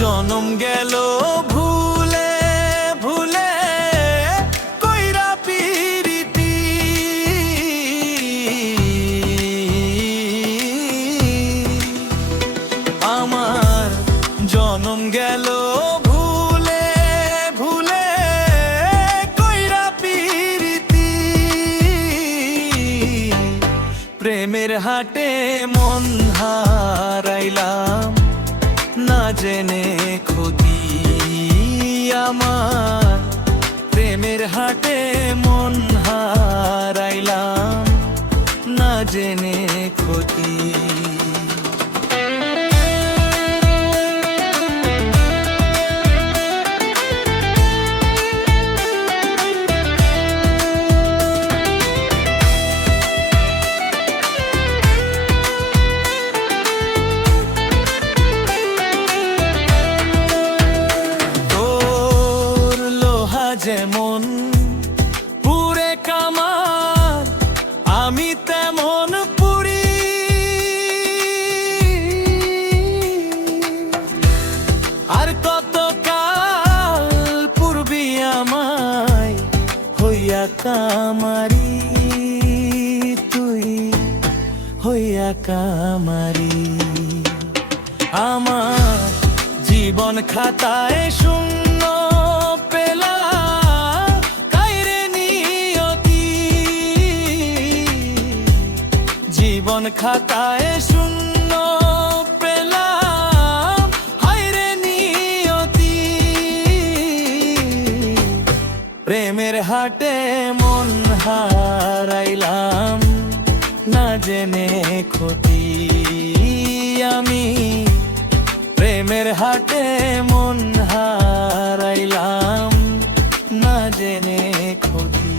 জনম গেল ভুলে ভুলে কইরা পিরিতি, আমার জনম গেল ভুলে ভুলে কইরা পিরিতি, প্রেমের হাটে মন হারাইলাম না জেনে ক্ষতি আমার, প্রেমের হাটে মন হারাইলাম না জেনে ক্ষতি। যেমন পুরে কামার আমি তেমন পুরি, আর কত কাল পূর্বী আমায় হইয়া কামারি, তুই হইয়া কামারি। আমার জীবন খাতায় শূন্য পেলা কাইরে নিয়তি, জীবন খাতায় শূন্য পেলাম হাইরে নিয়তি, প্রেমের হাটে মন হারাইলাম না জেনে ক্ষতি আমি, প্রেমের হাটে মন হারাইলাম না জেনে ক্ষতি।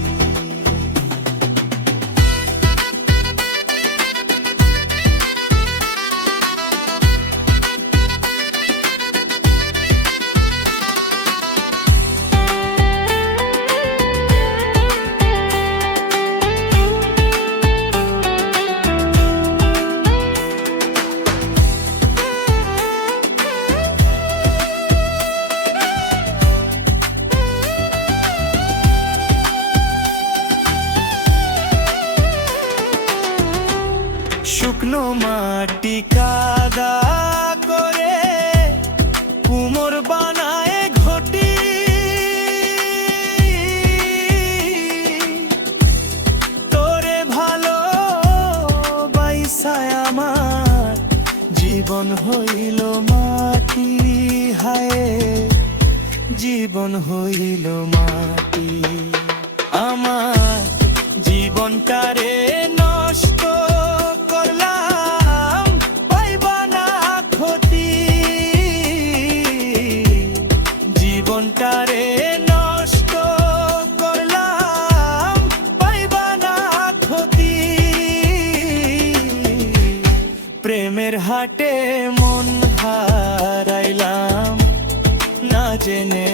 শুকনো মাটি কাদা করে কুমোর বানায় ঘটি, তোরে ভালো বাইসায় আমার জীবন হইল মাটি, হায় জীবন হইল মাটি, আমার জীবনটারে নষ্ট করলাম পাইবা না ক্ষতি, জীবনটারে নষ্ট করলাম পাইবা না ক্ষতি, প্রেমের হাটে মন হারাইলাম না জেনে